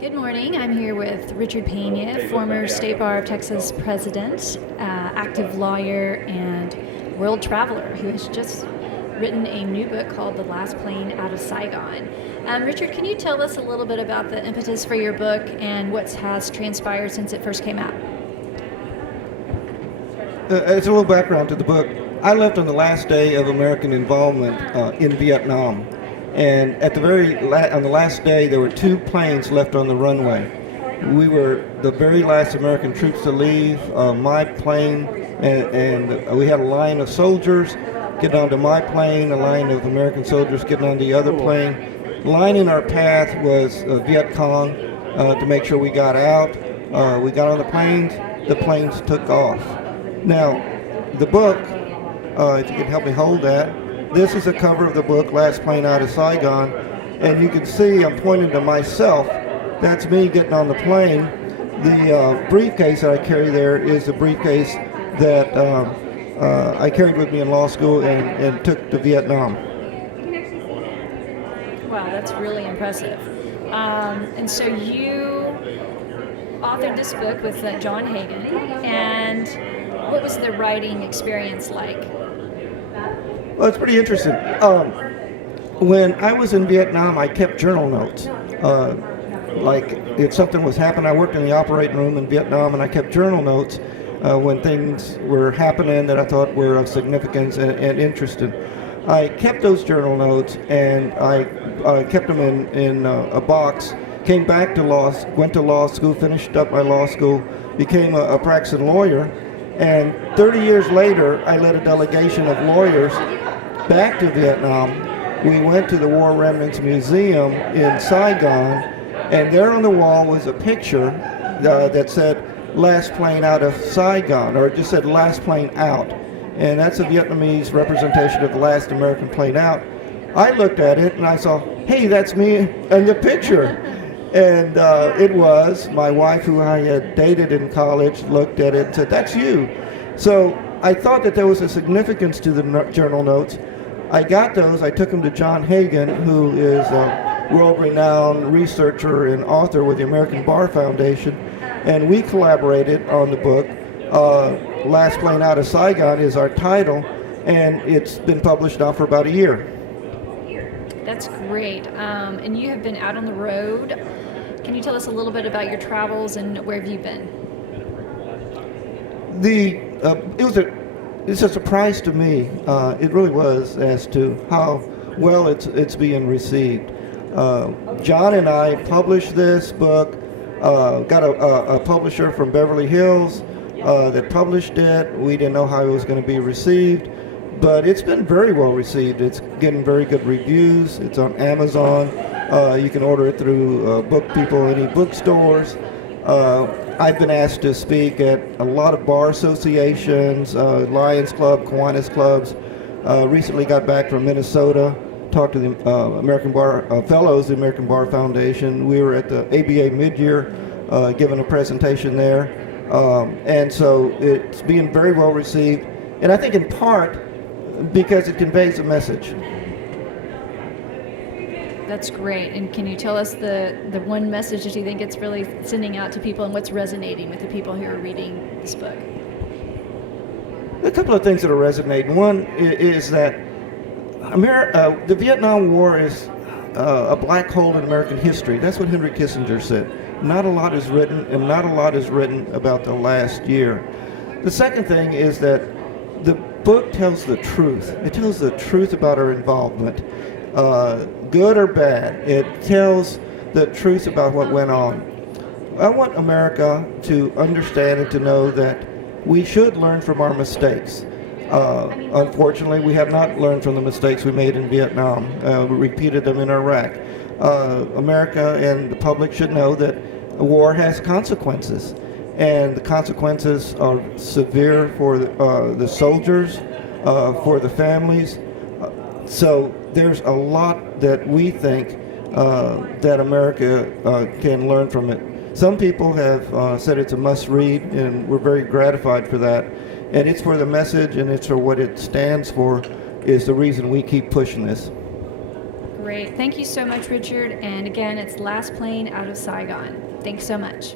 Good morning. I'm here with Richard Pena, former State Bar of Texas president, active lawyer, and world traveler who has just written a new book called The Last Plane Out of Saigon. Richard, can you tell us a little bit about the impetus for your book and what has transpired since it first came out? As a little background to the book, I left on the last day of American involvement in Vietnam. And at on the last day, there were two planes left on the runway. We were the very last American troops to leave. My plane, and we had a line of soldiers getting onto my plane, a line of American soldiers getting on the other plane. Lining our path was Viet Cong to make sure we got out. We got on the planes took off. Now, the book, if you can help me hold that, this is a cover of the book, Last Plane Out of Saigon, and you can see I'm pointing to myself. That's me getting on the plane. The briefcase that I carry there is the briefcase that I carried with me in law school and took to Vietnam. Wow, that's really impressive. And so you authored this book with John Hagen, and what was the writing experience like? Well, it's pretty interesting. When I was in Vietnam, I kept journal notes. Like if something was happening, I worked in the operating room in Vietnam, and I kept journal notes when things were happening that I thought were of significance and interesting. I kept those journal notes, and I kept them in a box. Came back to went to law school, finished up my law school, became a practicing lawyer, and 30 years later, I led a delegation of lawyers back to Vietnam. We went to the War Remnants Museum in Saigon, and there on the wall was a picture that said "Last Plane Out of Saigon," or it just said "Last Plane Out," and that's a Vietnamese representation of the last American plane out. I looked at it and I saw, hey, that's me in the picture. And it was my wife, who I had dated in college, looked at it and said, that's you. So I thought that there was a significance to the journal notes. I got those. I took them to John Hagen, who is a world-renowned researcher and author with the American Bar Foundation, and we collaborated on the book. Last Plane Out of Saigon is our title, and it's been published now for about a year. That's great. And you have been out on the road. Can you tell us a little bit about your travels and where have you been? It's a surprise to me. It really was, as to how well it's being received. John and I published this book. Got a publisher from Beverly Hills that published it. We didn't know how it was going to be received, but it's been very well received. It's getting very good reviews. It's on Amazon. You can order it through Book People, any bookstores. I've been asked to speak at a lot of bar associations, Lions Club, Kiwanis clubs. Recently got back from Minnesota, talked to the American Bar Fellows, the American Bar Foundation. We were at the ABA mid-year giving a presentation there. And so it's being very well received. And I think in part because it conveys a message. That's great. And can you tell us the one message that you think it's really sending out to people and what's resonating with the people who are reading this book? A couple of things that are resonating. One is that the Vietnam War is a black hole in American history. That's what Henry Kissinger said. Not a lot is written, and not a lot is written about the last year. The second thing is that the book tells the truth. It tells the truth about our involvement, good or bad. It tells the truth about what went on. I want America to understand and to know that we should learn from our mistakes. Unfortunately, we have not learned from the mistakes we made in Vietnam. We repeated them in Iraq. America and the public should know that a war has consequences, and the consequences are severe for the soldiers, for the families. So there's a lot that we think that America can learn from it. Some people have said it's a must-read, and we're very gratified for that. And it's for the message, and it's for what it stands for, is the reason we keep pushing this. Great. Thank you so much, Richard. And again, it's Last Plane Out of Saigon. Thanks so much.